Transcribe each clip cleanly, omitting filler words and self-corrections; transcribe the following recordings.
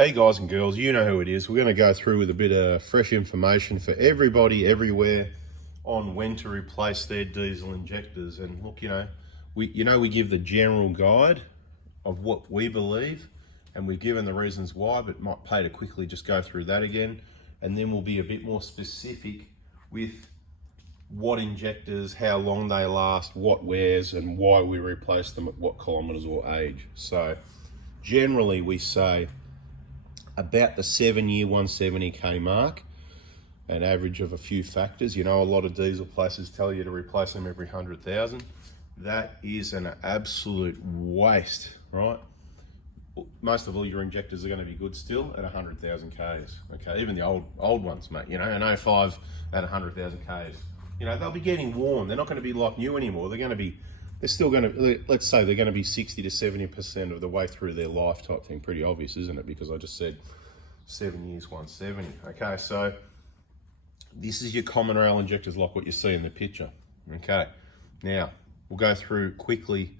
Hey guys and girls, you know who it is. We're going to go through with a bit of fresh information for everybody everywhere on when to replace their diesel injectors. And look, we give the general guide of what we believe, and we've given the reasons why, but it might pay to quickly just go through that again, and then we'll be a bit more specific with what injectors, how long they last, what wears, and why we replace them at what kilometers or age. So generally we say about the 7-year 170k mark, an average of a few factors. A lot of diesel places tell you to replace them every 100,000. That is an absolute waste, right? Most of all your injectors are going to be good still at 100,000 Ks. Okay, even the old ones, mate. An 05 at 100,000 Ks. They'll be getting worn. They're not going to be like new anymore. They're still going to, let's say they're going to be 60 to 70% of the way through their life type thing. Pretty obvious, isn't it? Because I just said 7 years, 170. Okay, so this is your common rail injectors like what you see in the picture. Okay, now we'll go through quickly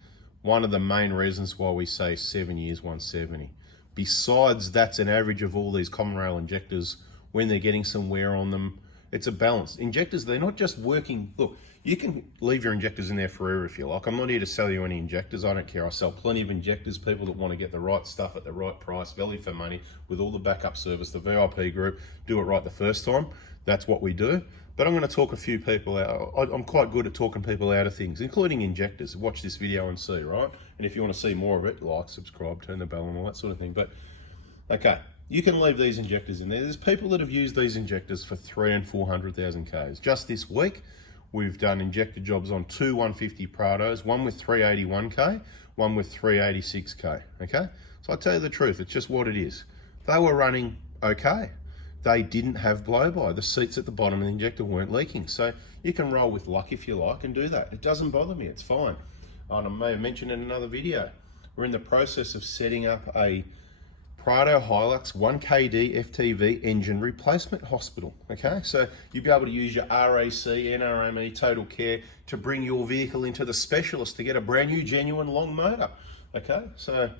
one of the main reasons why we say 7 years, 170. Besides, that's an average of all these common rail injectors when they're getting some wear on them. It's a balance. Injectors, they're not just working. Look, you can leave your injectors in there forever if you like. I'm not here to sell you any injectors. I don't care. I sell plenty of injectors. People that want to get the right stuff at the right price, value for money, with all the backup service, the VIP group, do it right the first time. That's what we do. But I'm going to talk a few people out. I'm quite good at talking people out of things, including injectors. Watch this video and see, right? And if you want to see more of it, like, subscribe, turn the bell and all that sort of thing. But, okay, you can leave these injectors in there. There's people that have used these injectors for 300,000 and 400,000 Ks. Just this week, we've done injector jobs on two 150 Prados, one with 381k, one with 386k, okay? So I'll tell you the truth, it's just what it is. They were running okay. They didn't have blow-by. The seats at the bottom of the injector weren't leaking. So you can roll with luck if you like and do that. It doesn't bother me, it's fine. And I may have mentioned in another video, we're in the process of setting up a Prado Hilux 1KD FTV engine replacement hospital, okay? So you'll be able to use your RAC, NRME, Total Care to bring your vehicle into the specialist to get a brand new, genuine long motor, okay? So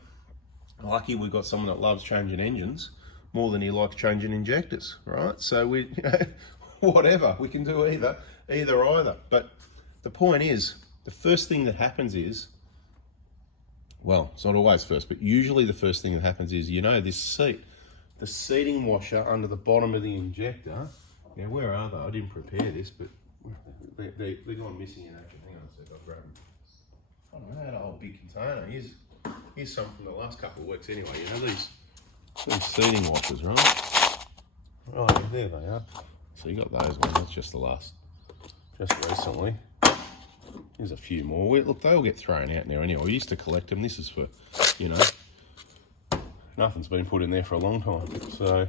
lucky we've got someone that loves changing engines more than he likes changing injectors, right? So we, whatever, we can do either. But the point is, the first thing that happens is, well, it's not always first, but usually the first thing that happens is, this seat, the seating washer under the bottom of the injector. Now, where are they? I didn't prepare this, but they're gone missing in action. Hang on a sec, I'll grab them. I don't know, that old big container. Here's some from the last couple of weeks anyway. These seating washers, right? Oh, there they are. So you got those ones, that's just recently. There's a few more. Look, they all get thrown out now anyway. We used to collect them. This is for, nothing's been put in there for a long time. So,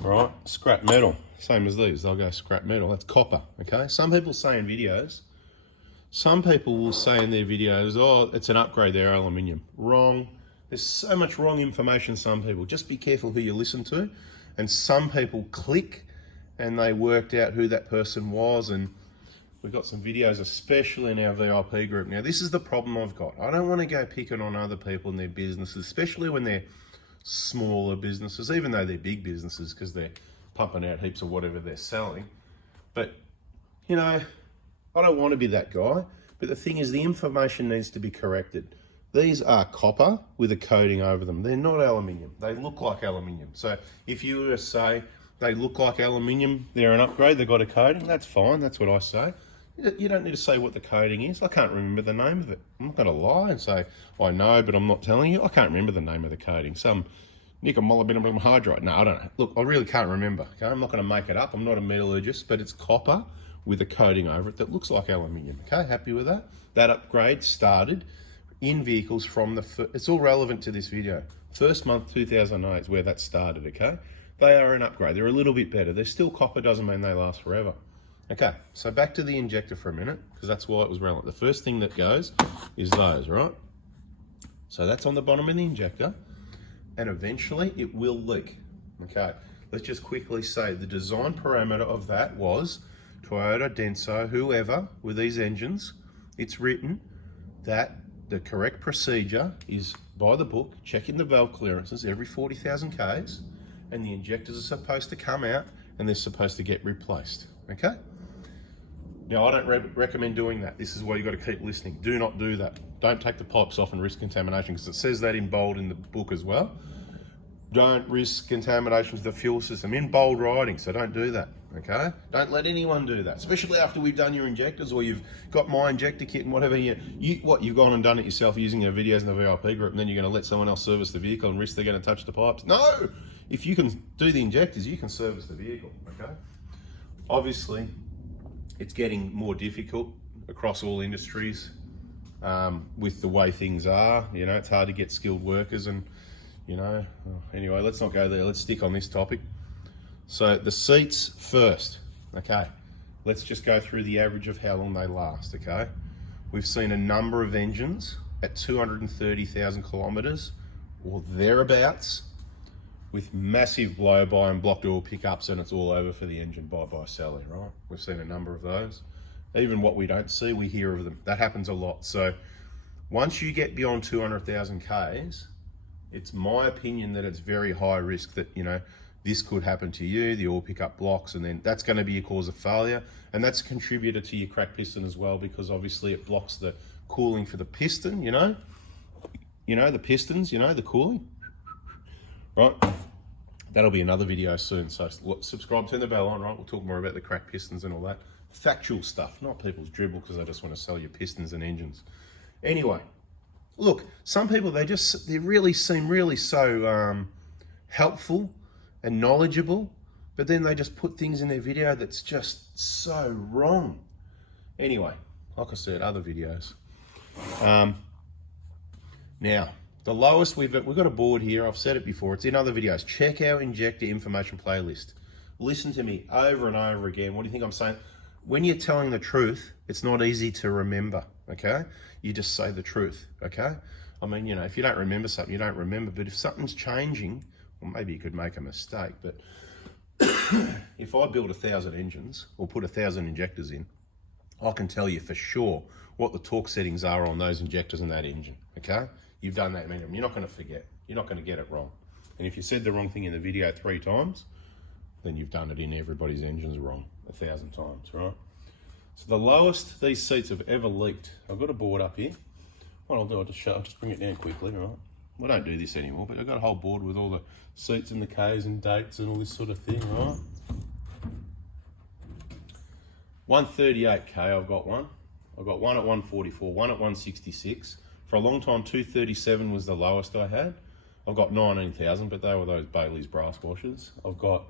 right, scrap metal. Same as these. They'll go scrap metal. That's copper, okay? Some people say in videos, some people will say in their videos, oh, it's an upgrade, they're aluminium. Wrong. There's so much wrong information, some people. Just be careful who you listen to. And some people click and they worked out who that person was, and we've got some videos, especially in our VIP group. Now, this is the problem I've got. I don't want to go picking on other people and their businesses, especially when they're smaller businesses, even though they're big businesses because they're pumping out heaps of whatever they're selling. But, I don't want to be that guy. But the thing is, the information needs to be corrected. These are copper with a coating over them. They're not aluminium. They look like aluminium. So if you were to say they look like aluminium, they're an upgrade, they've got a coating, that's fine, that's what I say. You don't need to say what the coating is. I can't remember the name of it. I'm not going to lie and say, I know, but I'm not telling you. I can't remember the name of the coating. Some nickel molybdenum hydride. No, I don't know. Look, I really can't remember. Okay, I'm not going to make it up. I'm not a metallurgist, but it's copper with a coating over it that looks like aluminium. Okay, happy with that? That upgrade started in vehicles from it's all relevant to this video. First month 2008 is where that started, okay? They are an upgrade. They're a little bit better. They're still copper, doesn't mean they last forever. Okay, so back to the injector for a minute, because that's why it was relevant. The first thing that goes is those, right? So that's on the bottom of the injector, and eventually it will leak. Okay, let's just quickly say the design parameter of that was Toyota, Denso, whoever with these engines, it's written that the correct procedure is by the book, checking the valve clearances every 40,000 Ks, and the injectors are supposed to come out and they're supposed to get replaced, okay? Now, I don't recommend doing that. This is why you've got to keep listening. Do not do that. Don't take the pipes off and risk contamination, because it says that in bold in the book as well. Don't risk contamination to the fuel system in bold writing, so don't do that, okay? Don't let anyone do that, especially after we've done your injectors or you've got my injector kit and whatever. You've gone and done it yourself using your videos in the VIP group, and then you're going to let someone else service the vehicle and risk they're going to touch the pipes. No! If you can do the injectors, you can service the vehicle, okay? Obviously, it's getting more difficult across all industries with the way things are. You know, it's hard to get skilled workers and, you know, anyway, let's not go there. Let's stick on this topic. So the seats first, okay? Let's just go through the average of how long they last, okay? We've seen a number of engines at 230,000 kilometers or thereabouts with massive blow-by and blocked oil pickups, and it's all over for the engine. Bye-bye Sally, right? We've seen a number of those. Even what we don't see, we hear of them. That happens a lot. So once you get beyond 200,000 Ks, it's my opinion that it's very high risk that, you know, this could happen to you, the oil pickup blocks, and then that's going to be a cause of failure. And that's a contributor to your cracked piston as well, because obviously it blocks the cooling for the piston, you know, the pistons, you know, the cooling. Right, that'll be another video soon, so subscribe, turn the bell on, right? We'll talk more about the cracked pistons and all that. Factual stuff, not people's dribble because they just want to sell you pistons and engines. Anyway, look, some people, they really seem so helpful and knowledgeable, but then they just put things in their video that's just so wrong. Anyway, like I said, other videos. Now, the lowest, we've got a board here, I've said it before, it's in other videos. Check our injector information playlist. Listen to me over and over again. What do you think I'm saying? When you're telling the truth, it's not easy to remember, okay? You just say the truth, okay? I mean, you know, if you don't remember something, you don't remember, but if something's changing, well, maybe you could make a mistake, but if I build 1,000 engines or put 1,000 injectors in, I can tell you for sure what the torque settings are on those injectors in that engine, okay? You've done that many of them. You're not going to forget. You're not going to get it wrong. And if you said the wrong thing in the video 3 times, then you've done it in everybody's engines wrong 1,000 times, right? So the lowest these seats have ever leaked. I've got a board up here. What I'll do, I'll just bring it down quickly, right? I don't do this anymore, but I've got a whole board with all the seats and the Ks and dates and all this sort of thing, right? 138K, I've got one. I've got one at 144, one at 166. For a long time, 237 was the lowest I had. I've got 19,000, but they were those Bailey's brass washers. I've got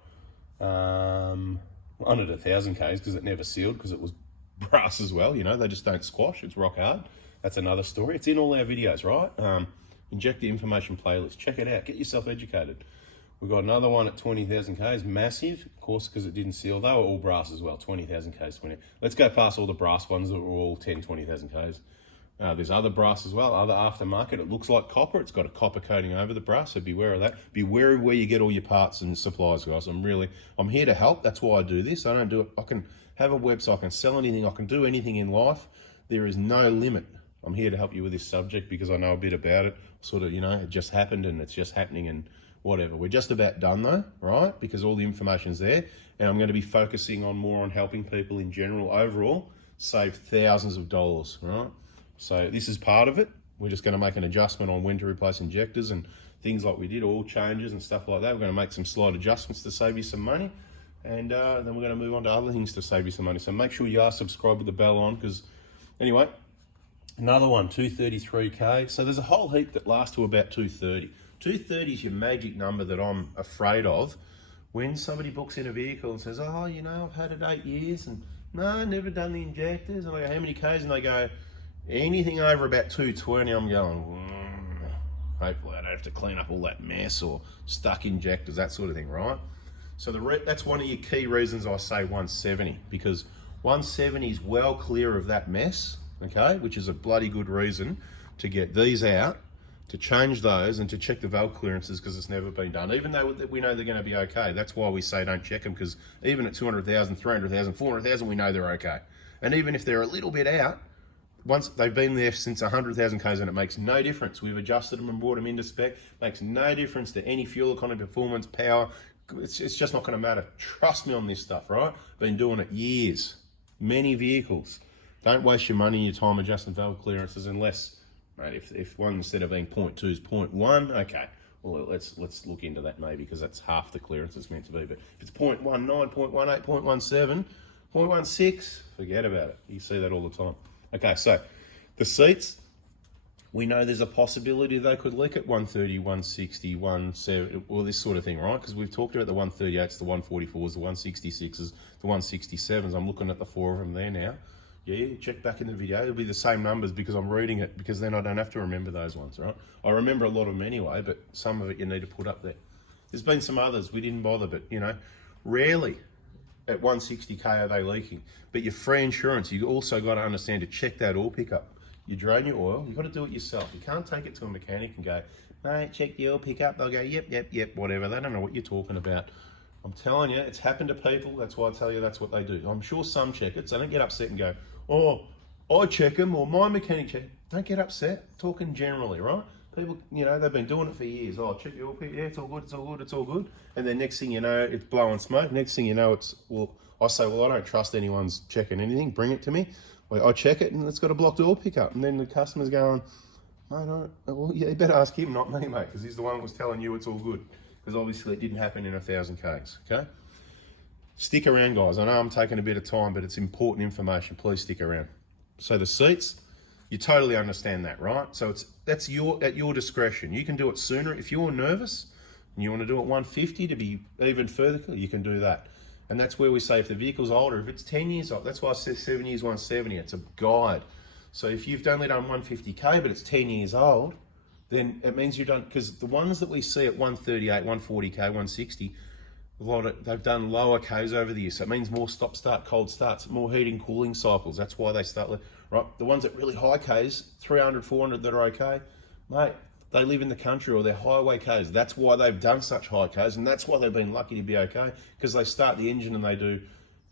one at 1,000 Ks because it never sealed because it was brass as well. You know, they just don't squash. It's rock hard. That's another story. It's in all our videos, right? Injector information playlist. Check it out. Get yourself educated. We've got another one at 20,000 Ks, massive, of course, because it didn't seal. They were all brass as well, 20,000 Ks. Let's go past all the brass ones that were all 10, 20,000 Ks. There's other brass as well, other aftermarket. It looks like copper. It's got a copper coating over the brass, so beware of that. Beware of where you get all your parts and supplies, guys. I'm here to help. That's why I do this. I don't do it. I can have a website. I can sell anything. I can do anything in life. There is no limit. I'm here to help you with this subject because I know a bit about it. Sort of, you know, it just happened and it's just happening and whatever. We're just about done though, right? Because all the information's there, and I'm going to be focusing on more on helping people in general overall save thousands of dollars, right? So this is part of it. We're just going to make an adjustment on when to replace injectors and things like we did, oil changes and stuff like that. We're going to make some slight adjustments to save you some money, and then we're going to move on to other things to save you some money. So make sure you are subscribed with the bell on, because anyway, another one, 233K. So there's a whole heap that lasts to about 230. 230 is your magic number that I'm afraid of when somebody books in a vehicle and says, oh, you know, I've had it 8 years and no, never done the injectors. And I go, how many Ks? And they go, anything over about 220, I'm going, hopefully I don't have to clean up all that mess or stuck injectors, that sort of thing, right? So that's one of your key reasons I say 170, because 170 is well clear of that mess, okay, which is a bloody good reason to get these out, to change those and to check the valve clearances because it's never been done, even though we know they're going to be okay. That's why we say don't check them, because even at 200,000, 300,000, 400,000, we know they're okay. And even if they're a little bit out, once they've been there since 100,000 Ks and it makes no difference. We've adjusted them and brought them into spec. Makes no difference to any fuel economy, performance, power. It's just not going to matter. Trust me on this stuff, right? Been doing it years. Many vehicles. Don't waste your money and your time adjusting valve clearances unless, mate, if one instead of being 0.2 is 0.1, okay. Well, let's look into that maybe, because that's half the clearance it's meant to be. But if it's 0.19, 0.18, 0.17, 0.16, forget about it. You see that all the time. Okay, so the seats, we know there's a possibility they could leak at 130, 160, 170, all this sort of thing, right? Because we've talked about the 138s, the 144s, the 166s, the 167s. I'm looking at the 4 of them there now. Yeah, check back in the video. It'll be the same numbers because I'm reading it, because then I don't have to remember those ones, right? I remember a lot of them anyway, but some of it you need to put up there. There's been some others we didn't bother, but you know, rarely at 160K are they leaking. But your free insurance, you also got to understand to check that oil pickup. You drain your oil, you've got to do it yourself. You can't take it to a mechanic and go, mate, check the oil pickup. They'll go, yep, whatever. They don't know what you're talking about. I'm telling you, it's happened to people. That's why I tell you that's what they do. I'm sure some check it, so don't get upset and go, oh, I check them or my mechanic check. Don't get upset. Talking generally, right? People, you know, they've been doing it for years. Oh, check your oil pickup. Yeah, it's all good, it's all good, it's all good. And then next thing you know, it's blowing smoke. Next thing you know, it's, well, I say, well, I don't trust anyone's checking anything. Bring it to me. I check it and it's got a blocked oil pickup. And then the customer's going, mate, well, yeah, you better ask him, not me, mate, because he's the one that was telling you it's all good. Because obviously it didn't happen in 1,000 Ks, okay? Stick around, guys. I know I'm taking a bit of time, but it's important information. Please stick around. So the seats, you totally understand that, right? So that's at your discretion. You can do it sooner. If you're nervous and you want to do it 150 to be even further, you can do that. And that's where we say if the vehicle's older, if it's 10 years old, that's why I say 7 years, 170. It's a guide. So if you've only done 150K, but it's 10 years old, then it means you don't, because the ones that we see at 138, 140K, 160, they've done lower Ks over the years. So it means more stop-start, cold starts, more heating, cooling cycles. That's why they start, right? The ones at really high Ks, 300, 400 that are okay, mate, they live in the country or they're highway Ks. That's why they've done such high Ks, and that's why they've been lucky to be okay, because they start the engine and they do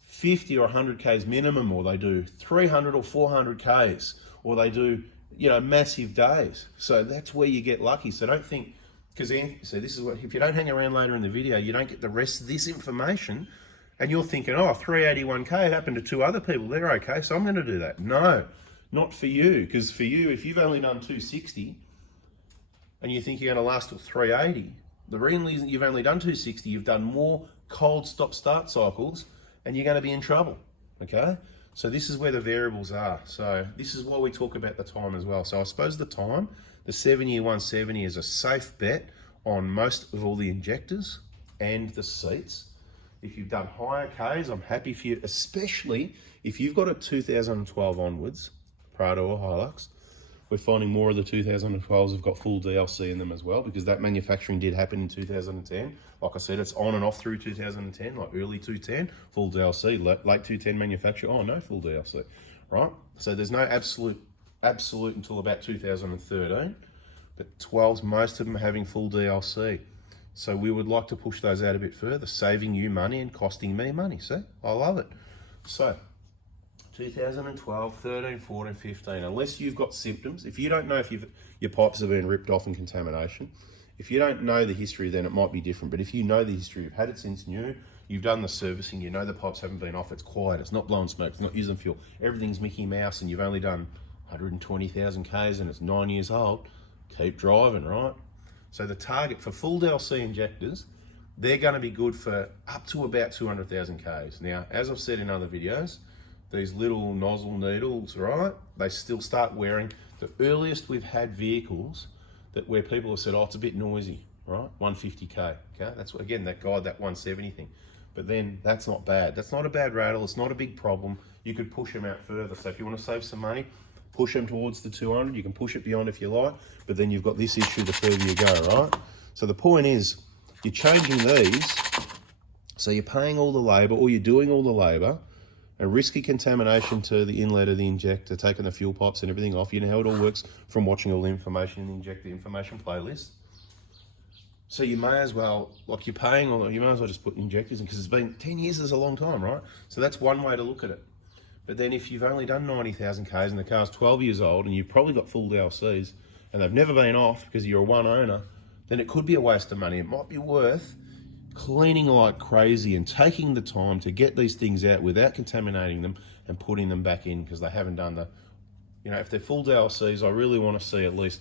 50 or 100 Ks minimum, or they do 300 or 400 Ks, or they do, you know, massive days. So that's where you get lucky. So don't think, because so this is what, if you don't hang around later in the video, you don't get the rest of this information, and you're thinking, oh, 381K happened to 2 other people, they're okay, so I'm going to do that. No, not for you, because for you, if you've only done 260, and you think you're going to last till 380, the reason you've only done 260, you've done more cold stop-start cycles, and you're going to be in trouble, okay? So this is where the variables are. So this is why we talk about the time as well. So I suppose the time, the 7-year 170 is a safe bet on most of all the injectors and the seats. If you've done higher Ks, I'm happy for you, especially if you've got a 2012 onwards, Prado or Hilux. We're finding more of the 2012s have got full DLC in them as well, because that manufacturing did happen in 2010. Like I said, it's on and off through 2010, like early 210, full DLC, late 210 manufacture, oh no, full DLC, right? So there's no absolute until about 2013, but 12s, most of them are having full DLC. So we would like to push those out a bit further, saving you money and costing me money, see? I love it. So 2012, 13, 14, 15, unless you've got symptoms, if you don't know if your pipes have been ripped off in contamination, if you don't know the history, then it might be different. But if you know the history, you've had it since new, you've done the servicing, you know the pipes haven't been off, it's quiet, it's not blowing smoke, it's not using fuel, everything's Mickey Mouse, and you've only done 120,000 Ks and it's 9 years old, keep driving, right? So the target for full DLC injectors, they're going to be good for up to about 200,000 Ks. Now, as I've said in other videos, these little nozzle needles, right? They still start wearing. The earliest we've had vehicles where people have said, oh, it's a bit noisy, right? 150K, okay? That's, again, that guide, that 170 thing. But then that's not bad. That's not a bad rattle. It's not a big problem. You could push them out further. So if you want to save some money, push them towards the 200. You can push it beyond if you like, but then you've got this issue the further you go, right? So the point is, you're changing these, so you're paying all the labor, or you're doing all the labor, a risky contamination to the inlet of the injector, taking the fuel pipes and everything off. You know how it all works from watching all the information in the injector information playlist. So you may as well, like you're paying all, you may as well just put injectors in, because it's been 10 years is a long time, right? So that's one way to look at it. But then if you've only done 90,000 Ks and the car's 12 years old and you've probably got full DLCs and they've never been off because you're a one owner, then it could be a waste of money. It might be worth cleaning like crazy and taking the time to get these things out without contaminating them and putting them back in, because they haven't done the, you know, if they're full DLCs, I really want to see at least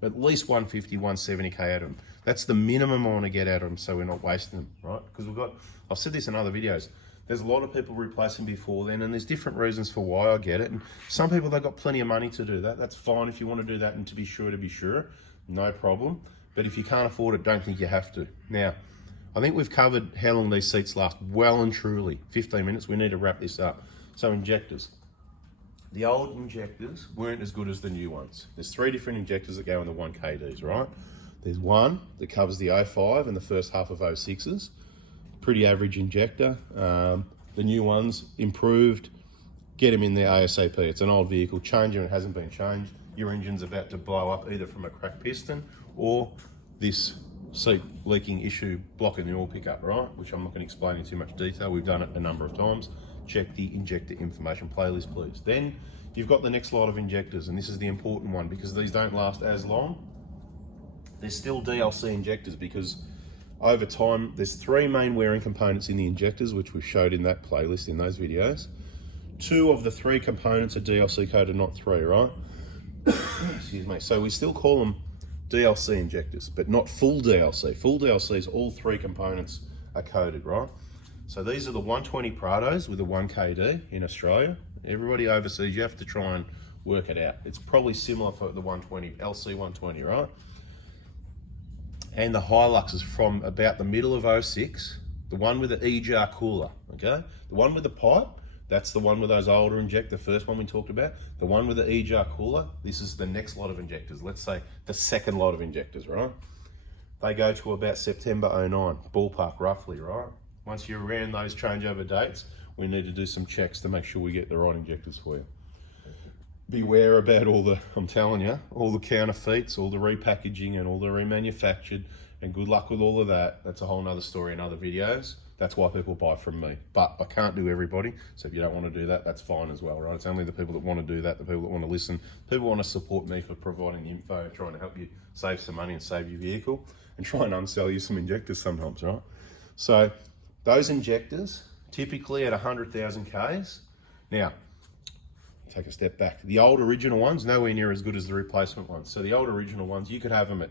150, 170K out of them. That's the minimum I want to get out of them, so we're not wasting them, right? Because I've said this in other videos, there's a lot of people replacing before then, and there's different reasons for why, I get it. And some people, they've got plenty of money to do that. That's fine if you want to do that, and to be sure, no problem. But if you can't afford it, don't think you have to. Now, I think we've covered how long these seats last, well and truly. 15 minutes, we need to wrap this up. So injectors. The old injectors weren't as good as the new ones. There's 3 different injectors that go in the 1KDs, right? There's one that covers the 05 and the first half of 06s. Pretty average injector. The new ones, improved, get them in there ASAP. It's an old vehicle, change it, it hasn't been changed. Your engine's about to blow up either from a cracked piston or this seat leaking issue blocking the oil pickup, right? Which I'm not going to explain in too much detail. We've done it a number of times. Check the injector information playlist, please. Then you've got the next lot of injectors, and this is the important one because these don't last as long. They're still DLC injectors because over time, there's 3 main wearing components in the injectors, which we've showed in that playlist in those videos. 2 of the 3 components are DLC coded, not 3, right? Excuse me. So we still call them DLC injectors, but not full DLC. Full DLC is all 3 components are coded, right? So these are the 120 Prados with a 1KD in Australia. Everybody overseas, you have to try and work it out. It's probably similar for the 120, LC 120, right? And the Hilux is from about the middle of 06, the one with the E-jar cooler, okay? The one with the pipe, that's the one with those older injectors, the first one we talked about. The one with the E-jar cooler, this is the next lot of injectors. Let's say the second lot of injectors, right? They go to about September 09, ballpark roughly, right? Once you're around those changeover dates, we need to do some checks to make sure we get the right injectors for you. Beware about all the, I'm telling you, all the counterfeits, all the repackaging and all the remanufactured, and good luck with all of that. That's a whole nother story in other videos. That's why people buy from me. But I can't do everybody, so if you don't want to do that, that's fine as well, right? It's only the people that want to do that, the people that want to listen, people want to support me for providing the info, trying to help you save some money and save your vehicle, and try and unsell you some injectors sometimes, right? So those injectors, typically at 100,000 Ks. Now, take a step back. The old original ones, nowhere near as good as the replacement ones. So the old original ones, you could have them at,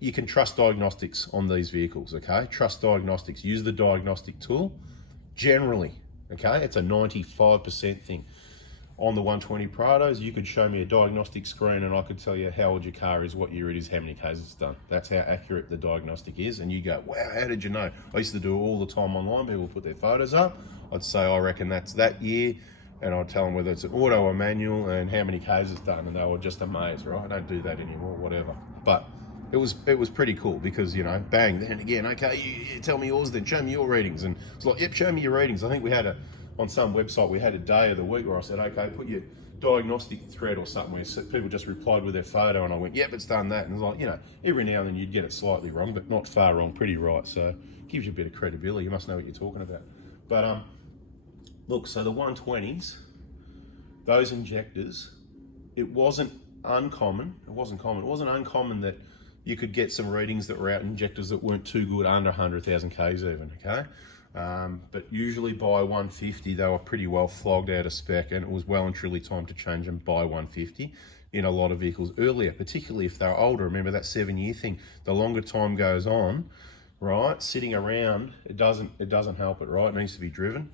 you can trust Diagnostics on these vehicles, okay? Trust Diagnostics, use the diagnostic tool. Generally, okay, it's a 95% thing. On the 120 Prados, you could show me a diagnostic screen and I could tell you how old your car is, what year it is, how many Ks it's done. That's how accurate the diagnostic is. And you go, wow, how did you know? I used to do it all the time online. People put their photos up. I'd say, I reckon that's that year. And I'd tell them whether it's an auto or manual and how many Ks it's done. And they were just amazed, right? I don't do that anymore, whatever. But it was pretty cool because, you know, bang, then again, okay, you tell me yours, then show me your readings. And it's like, yep, show me your readings. I think we had on some website, we had a day of the week where I said, okay, put your diagnostic thread or something where people just replied with their photo and I went, yep, it's done that. And it's like, you know, every now and then you'd get it slightly wrong, but not far wrong, pretty right. So it gives you a bit of credibility. You must know what you're talking about. But look, so the 120s, those injectors, it wasn't uncommon that you could get some readings that were out injectors that weren't too good under 100,000 Ks even, okay? But usually by 150, they were pretty well flogged out of spec and it was well and truly time to change them by 150 in a lot of vehicles earlier, particularly if they're older. Remember that 7-year thing, the longer time goes on, right? Sitting around, it doesn't help it, right? It needs to be driven.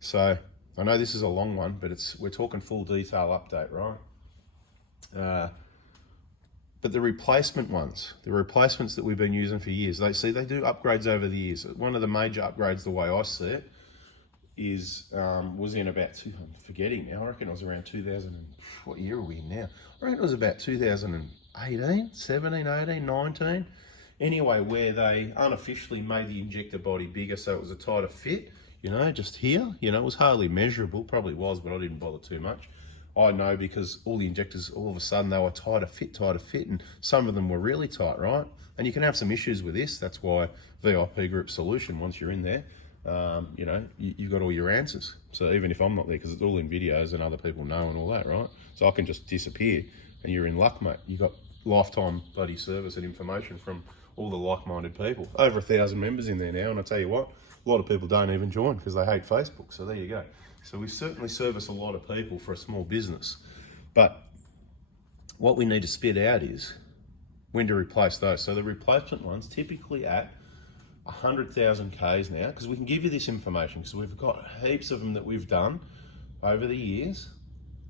So I know this is a long one, but we're talking full detail update, right? But the replacement ones, the replacements that we've been using for years, they do upgrades over the years. One of the major upgrades, the way I see it, was in about, I'm forgetting now, I reckon it was around 2000, what year are we in now? I reckon it was about 2018, 17, 18, 19. Anyway, where they unofficially made the injector body bigger so it was a tighter fit, you know, just here, you know, it was hardly measurable, probably was, but I didn't bother too much. I know because all the injectors, all of a sudden, they were tighter fit, and some of them were really tight, right? And you can have some issues with this. That's why VIP Group Solution, once you're in there, you know, you've got all your answers. So even if I'm not there, because it's all in videos and other people know and all that, right? So I can just disappear and you're in luck, mate. You got lifetime bloody service and information from all the like-minded people. Over 1,000 members in there now, and I tell you what, a lot of people don't even join because they hate Facebook. So there you go. So we certainly service a lot of people for a small business. But what we need to spit out is when to replace those. So the replacement ones typically at 100,000 Ks now, because we can give you this information because we've got heaps of them that we've done over the years,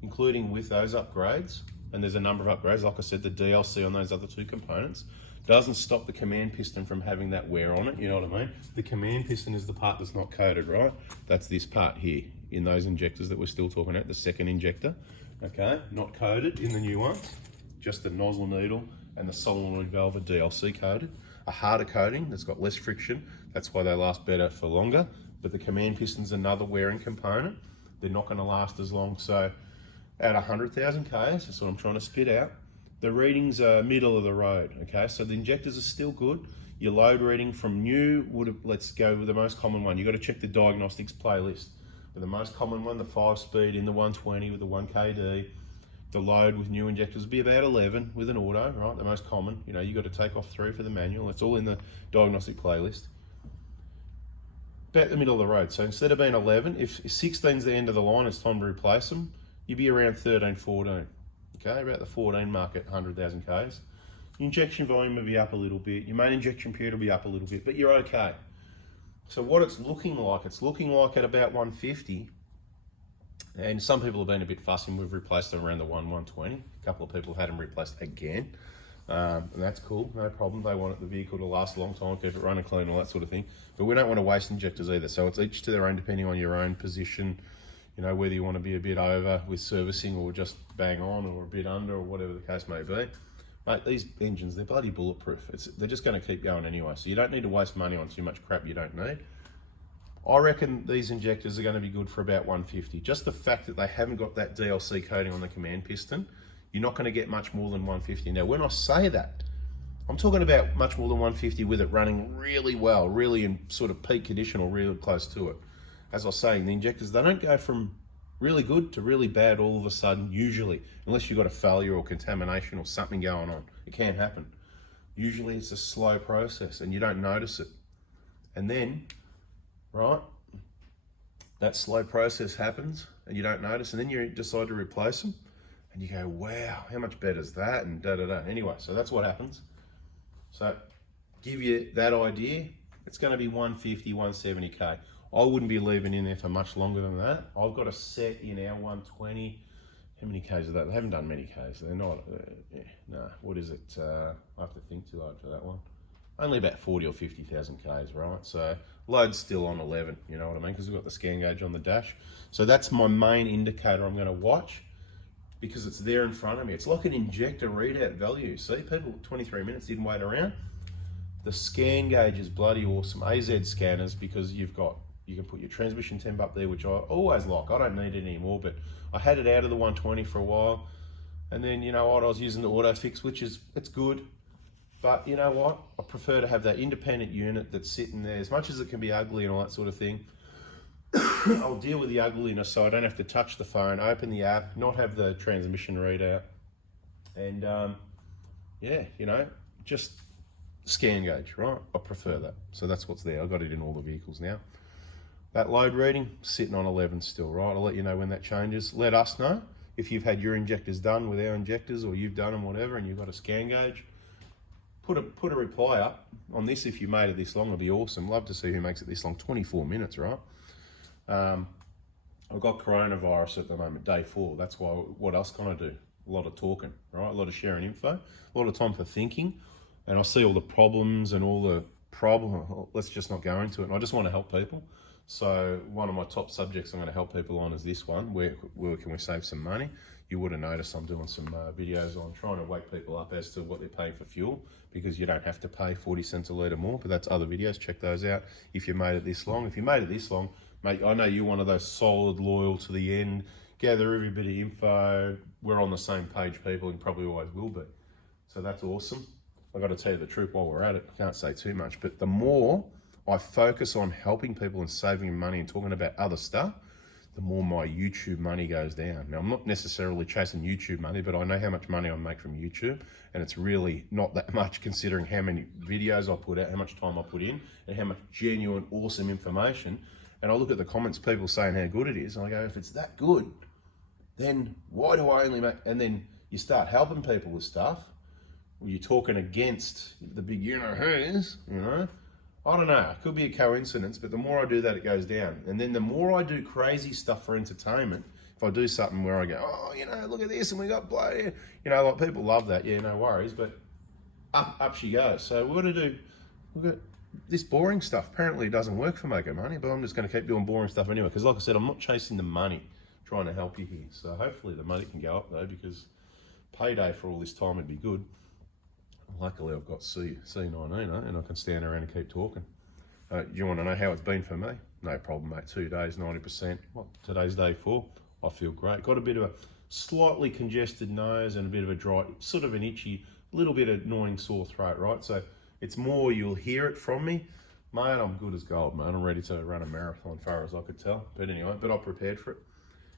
including with those upgrades. And there's a number of upgrades. Like I said, the DLC on those other two components doesn't stop the command piston from having that wear on it, you know what I mean? The command piston is the part that's not coated, right? That's this part here in those injectors that we're still talking about, the second injector, okay? Not coated in the new ones, just the nozzle needle and the solenoid valve are DLC coated. A harder coating that's got less friction, that's why they last better for longer, but the command piston's another wearing component. They're not gonna last as long, so at 100,000 Ks, that's what I'm trying to spit out. The readings are middle of the road, okay? So the injectors are still good. Your load reading from new let's go with the most common one. You got to check the Diagnostics playlist. But the most common one, the 5-speed in the 120 with the 1 kd, the load with new injectors will be about 11 with an auto, right? The most common. You know, you got to take off 3 for the manual. It's all in the Diagnostic playlist. About the middle of the road. So instead of being 11, if 16's the end of the line, it's time to replace them. You'd be around 13, 14. Okay, about the 14 mark at 100,000 Ks. Injection volume will be up a little bit. Your main injection period will be up a little bit, but you're okay. So what it's looking like at about 150. And some people have been a bit fussy and we've replaced them around the 120. A couple of people had them replaced again. And that's cool, no problem. They want the vehicle to last a long time, keep it running clean, all that sort of thing. But we don't want to waste injectors either. So it's each to their own, depending on your own position. You know, whether you want to be a bit over with servicing or just bang on or a bit under or whatever the case may be. Mate, these engines, they're bloody bulletproof. They're just going to keep going anyway. So you don't need to waste money on too much crap you don't need. I reckon these injectors are going to be good for about 150. Just the fact that they haven't got that DLC coating on the command piston, you're not going to get much more than 150. Now, when I say that, I'm talking about much more than 150 with it running really well, really in sort of peak condition or really close to it. As I was saying, the injectors, they don't go from really good to really bad all of a sudden, usually, unless you've got a failure or contamination or something going on. It can happen. Usually it's a slow process and you don't notice it. And then, right, that slow process happens and you don't notice, and then you decide to replace them and you go, wow, how much better is that? And da-da-da. Anyway, so that's what happens. So give you that idea, it's going to be 150, 170K. I wouldn't be leaving in there for much longer than that. I've got a set in our 120. How many Ks are that? They haven't done many Ks. They're not, what is it? I have to think too hard for that one. Only about 40 or 50,000 Ks, right? So load's still on 11, you know what I mean? Because we've got the scan gauge on the dash. So that's my main indicator I'm gonna watch because it's there in front of me. It's like an injector readout value. See, people, 23 minutes, didn't wait around. The scan gauge is bloody awesome. AZ scanners, because you can put your transmission temp up there, which I always like. I don't need it anymore, but I had it out of the 120 for a while. And then, you know what, I was using the auto fix, it's good. But you know what? I prefer to have that independent unit that's sitting there, as much as it can be ugly and all that sort of thing. I'll deal with the ugliness so I don't have to touch the phone, open the app, not have the transmission readout. And yeah, you know, just scan gauge, right? I prefer that. So that's what's there. I've got it in all the vehicles now. That load reading, sitting on 11 still, right? I'll let you know when that changes. Let us know if you've had your injectors done with our injectors or you've done them, whatever, and you've got a scan gauge. Put a reply up on this if you made it this long. It'll be awesome. Love to see who makes it this long. 24 minutes, right? I've got coronavirus at the moment, day 4. That's why, what else can I do? A lot of talking, right? A lot of sharing info, a lot of time for thinking. And I see all the problems and all the let's just not go into it. And I just want to help people. So one of my top subjects I'm going to help people on is this one. Where can we save some money? You would have noticed I'm doing some videos on trying to wake people up as to what they're paying for fuel, because you don't have to pay 40 cents a litre more, but that's other videos. Check those out if you made it this long. If you made it this long, mate, I know you're one of those solid, loyal to the end, gather every bit of info. We're on the same page, people, and probably always will be. So that's awesome. I've got to tell you the truth while we're at it. I can't say too much, but the more I focus on helping people and saving money and talking about other stuff, the more my YouTube money goes down. Now, I'm not necessarily chasing YouTube money, but I know how much money I make from YouTube, and it's really not that much considering how many videos I put out, how much time I put in, and how much genuine, awesome information. And I look at the comments, people saying how good it is, and I go, if it's that good, then why do I only make, and then you start helping people with stuff, you're talking against the big you-know-who's, you know? I don't know, it could be a coincidence, but the more I do that, it goes down. And then the more I do crazy stuff for entertainment, if I do something where I go, oh, you know, look at this, and we got bloody, you know, like people love that, yeah, no worries, but up she goes. So we've got this boring stuff. Apparently it doesn't work for making money, but I'm just going to keep doing boring stuff anyway, because like I said, I'm not chasing the money, trying to help you here. So hopefully the money can go up though, because payday for all this time would be good. Luckily, I've got C19, and I can stand around and keep talking. You want to know how it's been for me? No problem, mate. 2 days, 90%. What, today's day 4. I feel great. Got a bit of a slightly congested nose and a bit of a dry, sort of an itchy, little bit of annoying sore throat, right? So it's more you'll hear it from me. Mate, I'm good as gold, mate. I'm ready to run a marathon, far as I could tell. But anyway, I'm prepared for it.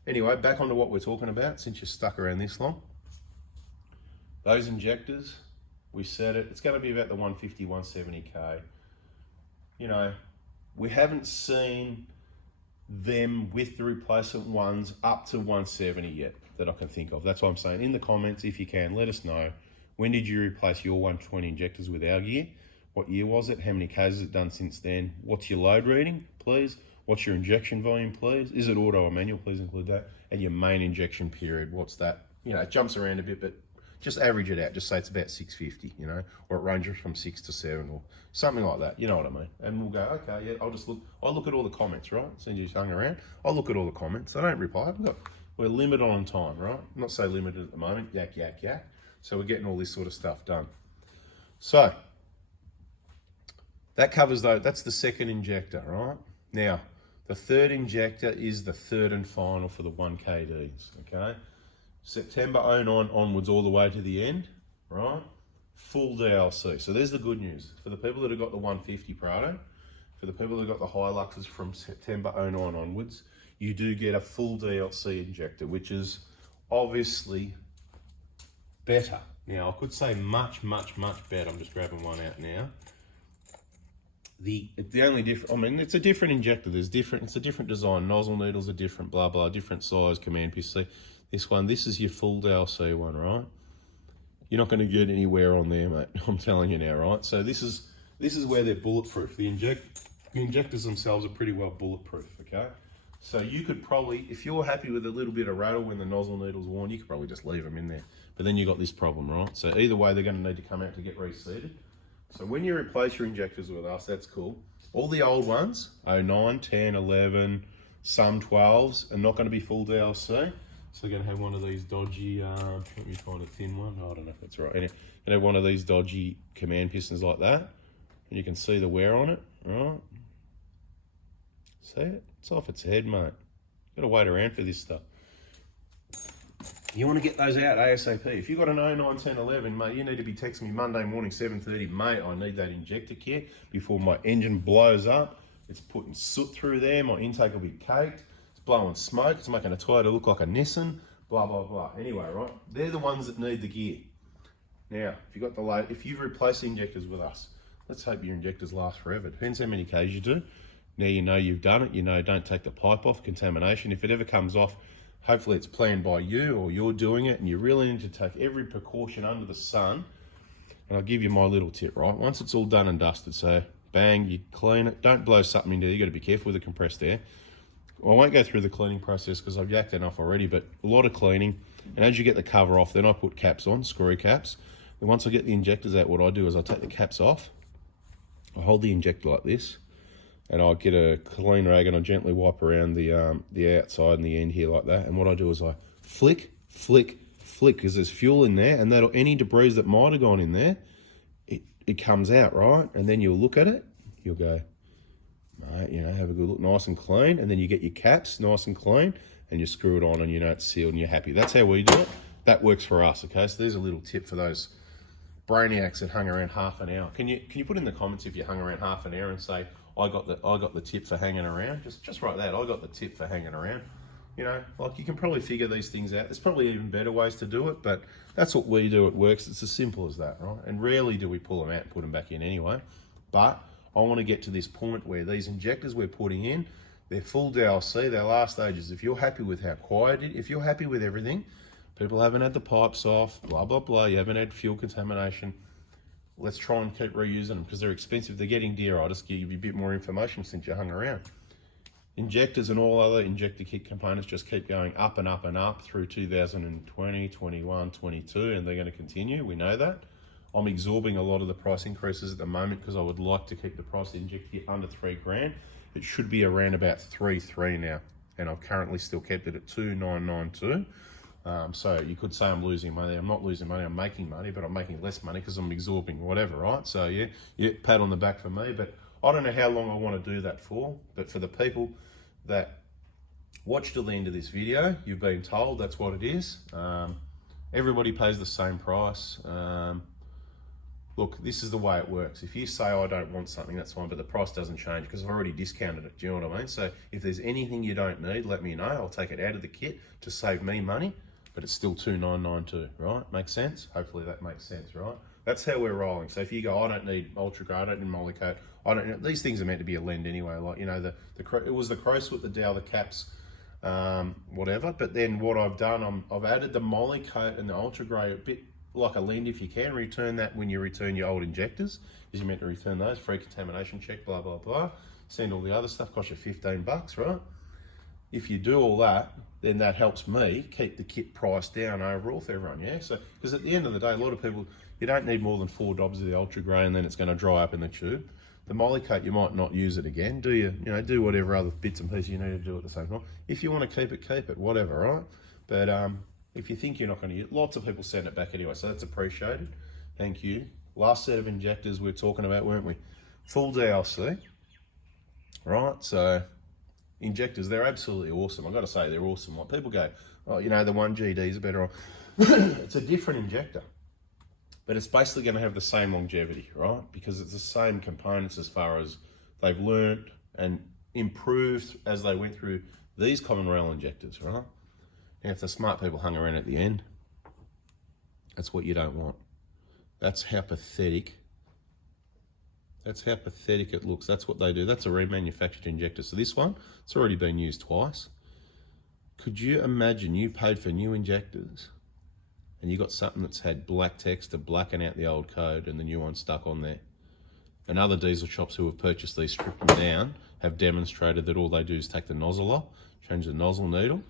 Anyway, back onto what we're talking about, since you're stuck around this long. Those injectors, we said it, it's going to be about the 150, 170K. You know, we haven't seen them with the replacement ones up to 170 yet that I can think of. That's what I'm saying. In the comments, if you can, let us know. When did you replace your 120 injectors with our gear? What year was it? How many Ks has it done since then? What's your load reading, please? What's your injection volume, please? Is it auto or manual? Please include that. And your main injection period, what's that? You know, it jumps around a bit, but just average it out. Just say it's about 650, you know, or it ranges from 6 to 7 or something like that. You know what I mean? And we'll go, okay, yeah, I'll look at all the comments, right? Since you hung around, I'll look at all the comments. I don't reply. Look, we're limited on time, right? I'm not so limited at the moment. Yak, yak, yak. So we're getting all this sort of stuff done. So that covers though, that's the second injector, right? Now, the third injector is the third and final for the 1KDs, okay? September 09 onwards all the way to the end, right? Full DLC. So there's the good news. For the people that have got the 150 Prado, for the people that have got the Hiluxes from September 09 onwards, you do get a full DLC injector, which is obviously better. Now, I could say much, much, much better. I'm just grabbing one out now. The only different, I mean, it's a different injector. It's a different design. Nozzle needles are different, blah, blah, different size, command pistol. This is your full DLC one, right? You're not going to get anywhere on there, mate. I'm telling you now, right? So this is where they're bulletproof. The injectors themselves are pretty well bulletproof, okay? So you could probably, if you're happy with a little bit of rattle when the nozzle needle's worn, you could probably just leave them in there. But then you got this problem, right? So either way, they're going to need to come out to get reseated. So when you replace your injectors with us, that's cool. All the old ones, 09, 10, 11, some 12s, are not going to be full DLC. So they're going to have one of these dodgy, let me find a thin one. Oh, I don't know if that's right. Anyway, going to have one of these dodgy command pistons like that. And you can see the wear on it, right? See it? It's off its head, mate. Got to wait around for this stuff. You want to get those out ASAP. If you've got an 09, 10, 11, mate, you need to be texting me Monday morning, 7:30. Mate, I need that injector kit before my engine blows up. It's putting soot through there. My intake will be caked. Blowing smoke, it's making a Toyota look like a Nissan, blah, blah, blah. Anyway, right, they're the ones that need the gear. Now, if you've replaced the injectors with us, let's hope your injectors last forever. Depends how many Ks you do. Now you know you've done it, you know don't take the pipe off, contamination. If it ever comes off, hopefully it's planned by you or you're doing it and you really need to take every precaution under the sun. And I'll give you my little tip, right? Once it's all done and dusted, so bang, you clean it. Don't blow something in there, you gotta be careful with the compressed air. I won't go through the cleaning process because I've yacked enough already, but a lot of cleaning. And as you get the cover off, then I put caps on, screw caps. And once I get the injectors out, what I do is I take the caps off. I hold the injector like this, and I'll get a clean rag and I gently wipe around the outside and the end here like that. And what I do is I flick, flick, flick, because there's fuel in there, and that'll, any debris that might have gone in there, it comes out, right? And then you'll look at it, you'll go, mate, you know, have a good look, nice and clean, and then you get your caps nice and clean, and you screw it on, and you know it's sealed, and you're happy. That's how we do it. That works for us, okay? So there's a little tip for those brainiacs that hung around half an hour. Can you put in the comments if you hung around half an hour and say, I got the tip for hanging around? Just write that, I got the tip for hanging around. You know, like, you can probably figure these things out. There's probably even better ways to do it, but that's what we do. It works. It's as simple as that, right? And rarely do we pull them out and put them back in anyway. But I want to get to this point where these injectors we're putting in, they're full DLC, their last stages. If you're happy with how quiet it, if you're happy with everything, people haven't had the pipes off, blah, blah, blah, you haven't had fuel contamination, let's try and keep reusing them because they're expensive. They're getting dear. I'll just give you a bit more information since you hung around. Injectors and all other injector kit components just keep going up and up and up through 2020, 21, 22, and they're going to continue. We know that. I'm absorbing a lot of the price increases at the moment because I would like to keep the price of the injector kit under $3,000. It should be around about 3.3 now, and I've currently still kept it at 2,992. So you could say I'm losing money. I'm not losing money, I'm making money, but I'm making less money because I'm absorbing whatever, right? So yeah, pat on the back for me, but I don't know how long I want to do that for, but for the people that watch till the end of this video, you've been told that's what it is. Everybody pays the same price. Look, this is the way it works. If you say, I don't want something, that's fine, but the price doesn't change because I've already discounted it. Do you know what I mean? So if there's anything you don't need, let me know. I'll take it out of the kit to save me money, but it's still 2,992, right? Makes sense? Hopefully that makes sense, right? That's how we're rolling. So if you go, I don't need ultra grade, I don't need molycoat, I don't. These things are meant to be a lend anyway. Like, you know, it was the crow's with the dowel, the caps, whatever. But then what I've done, I've added the molycoat and the ultra grade a bit like a lend if you can. Return that when you return your old injectors, because you're meant to return those. Free contamination check, blah blah blah. Send all the other stuff. Cost you $15, right? If you do all that, then that helps me keep the kit price down overall for everyone. Yeah. So because at the end of the day, a lot of people, you don't need more than 4 dobs of the ultra grey, and then it's going to dry up in the tube. The molycoat, you might not use it again. You know, do whatever other bits and pieces you need to do at the same time. If you want to keep it, whatever, right? But if you think you're not going to use it, lots of people send it back anyway, so that's appreciated. Thank you. Last set of injectors we were talking about, weren't we? Full DLC, right? So injectors, they're absolutely awesome. I've got to say, they're awesome. Like, people go, oh, you know, the 1GDs are better. It's a different injector, but it's basically going to have the same longevity, right? Because it's the same components as far as they've learned and improved as they went through these common rail injectors, right? And if the smart people hung around at the end, that's what you don't want. That's how pathetic. That's how pathetic it looks. That's what they do. That's a remanufactured injector. So this one, it's already been used twice. Could you imagine you paid for new injectors and you got something that's had black text to blacken out the old code and the new one stuck on there? And other diesel shops who have purchased these, stripped them down, have demonstrated that all they do is take the nozzle off, change the nozzle needle,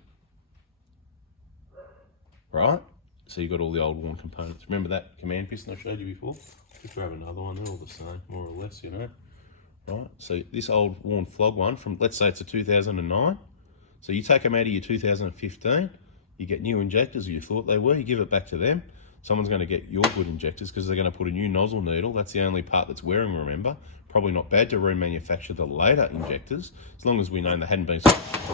right? So you've got all the old worn components. Remember that command piston I showed you before? Just grab another one, they're all the same, more or less, you know. Right, so this old worn flog one from, let's say it's a 2009. So you take them out of your 2015, you get new injectors, or you thought they were, you give it back to them. Someone's going to get your good injectors because they're going to put a new nozzle needle. That's the only part that's wearing, remember. Probably not bad to remanufacture the later injectors, as long as we know they hadn't been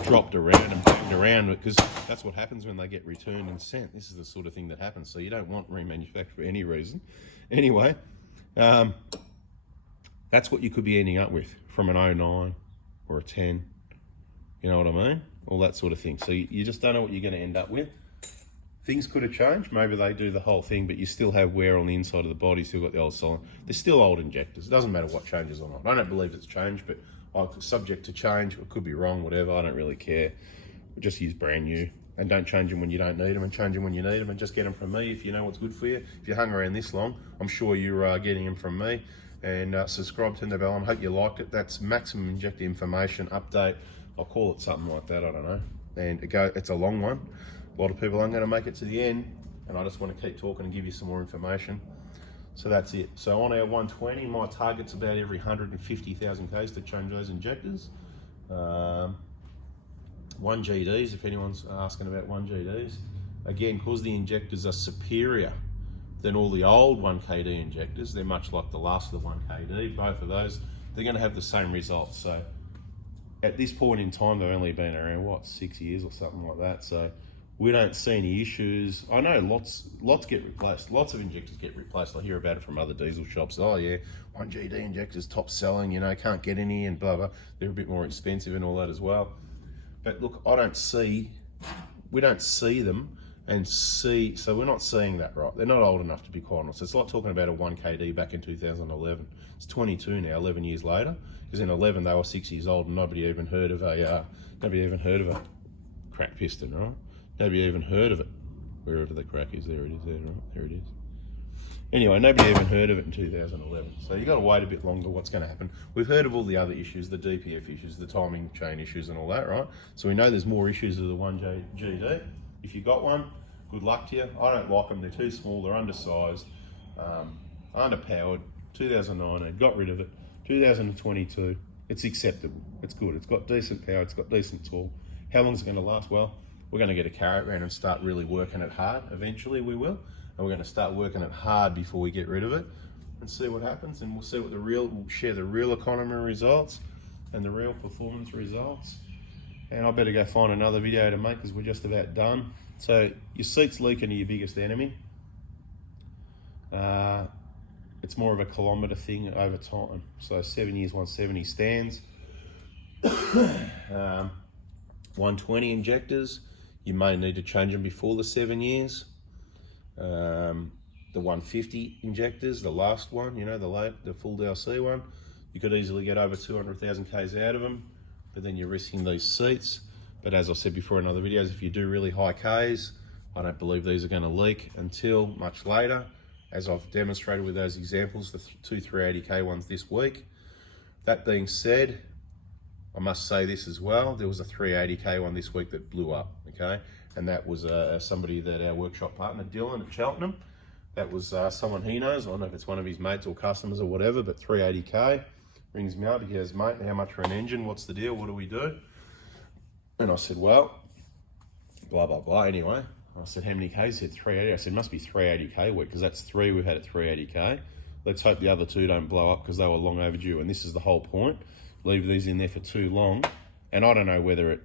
dropped around and banged around, because that's what happens when they get returned and sent. This is the sort of thing that happens. So you don't want remanufacture for any reason. Anyway, that's what you could be ending up with from an 09 or a 10. You know what I mean? All that sort of thing. So you just don't know what you're going to end up with. Things could have changed. Maybe they do the whole thing, but you still have wear on the inside of the body. Still got the old solid. They're still old injectors. It doesn't matter what changes or not. I don't believe it's changed, but subject to change. It could be wrong, whatever. I don't really care. Just use brand new. And don't change them when you don't need them, and change them when you need them, and just get them from me if you know what's good for you. If you hung around this long, I'm sure you're getting them from me. And subscribe, turn the bell on. Hope you liked it. That's maximum injector information update. I'll call it something like that, I don't know. And it's a long one. A lot of people aren't going to make it to the end, and I just want to keep talking and give you some more information. So that's it. So on our 120, my target's about every 150,000 Ks to change those injectors. 1GDs, if anyone's asking about 1GDs. Again, because the injectors are superior than all the old 1KD injectors, they're much like the last of the 1KD, both of those, they're going to have the same results. So at this point in time, they've only been around, what, 6 years or something like that. So We don't see any issues. I know lots get replaced. Lots of injectors get replaced. I hear about it from other diesel shops. Oh yeah, 1GD injectors top selling, you know, can't get any and blah, blah. They're a bit more expensive and all that as well. But look, we don't see them so we're not seeing that, right? They're not old enough to be quite honest. It's like talking about a 1KD back in 2011. It's 22 now, 11 years later. Because in 11 they were 6 years old and nobody even heard of a crack piston, right? Nobody even heard of it. Wherever the crack is, there it is, there it is. Anyway, nobody even heard of it in 2011. So you've got to wait a bit longer what's going to happen. We've heard of all the other issues, the DPF issues, the timing chain issues and all that, right? So we know there's more issues with the 1GD. If you got one, good luck to you. I don't like them. They're too small. They're undersized, underpowered. 2019, got rid of it. 2022, it's acceptable. It's good. It's got decent power. It's got decent torque. How long is it going to last? Well, we're going to get a caravan and start really working it hard. Eventually we will. And we're going to start working it hard before we get rid of it and see what happens. And we'll see what we'll share the real economy results and the real performance results. And I better go find another video to make because we're just about done. So your seat's leaking are your biggest enemy. It's more of a kilometre thing over time. So 7 years, 170 stands. 120 injectors, you may need to change them before the 7 years. The 150 injectors, the last one, you know, the full DLC one, you could easily get over 200,000 Ks out of them, but then you're risking these seats. But as I said before in other videos, if you do really high Ks, I don't believe these are going to leak until much later, as I've demonstrated with those examples, the two 380K ones this week. That being said, I must say this as well, there was a 380K one this week that blew up, okay? And that was somebody that our workshop partner, Dylan at Cheltenham, that was someone he knows. I don't know if it's one of his mates or customers or whatever, but 380K rings me up. He goes, mate, how much for an engine? What's the deal? What do we do? And I said, well, blah, blah, blah. Anyway, I said, how many Ks? He said 380. I said, must be 380K week, because that's 3 we've had at 380K. Let's hope the other 2 don't blow up because they were long overdue. And this is the whole point. Leave these in there for too long. And I don't know whether it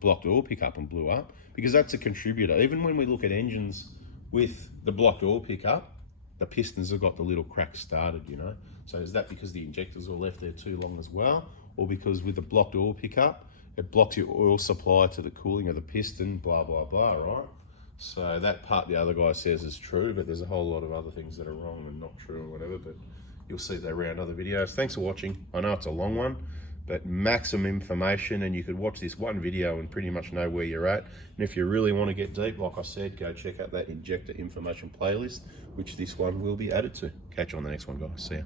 blocked oil pickup and blew up, because that's a contributor. Even when we look at engines with the blocked oil pickup, the pistons have got the little cracks started, you know. So is that because the injectors were left there too long as well? Or because with the blocked oil pickup, it blocks your oil supply to the cooling of the piston, blah, blah, blah, right? So that part the other guy says is true, but there's a whole lot of other things that are wrong and not true or whatever, but you'll see that around other videos. Thanks for watching. I know it's a long one, but maximum information, and you could watch this one video and pretty much know where you're at. And if you really want to get deep, like I said, go check out that injector information playlist, which this one will be added to. Catch you on the next one, guys. See ya.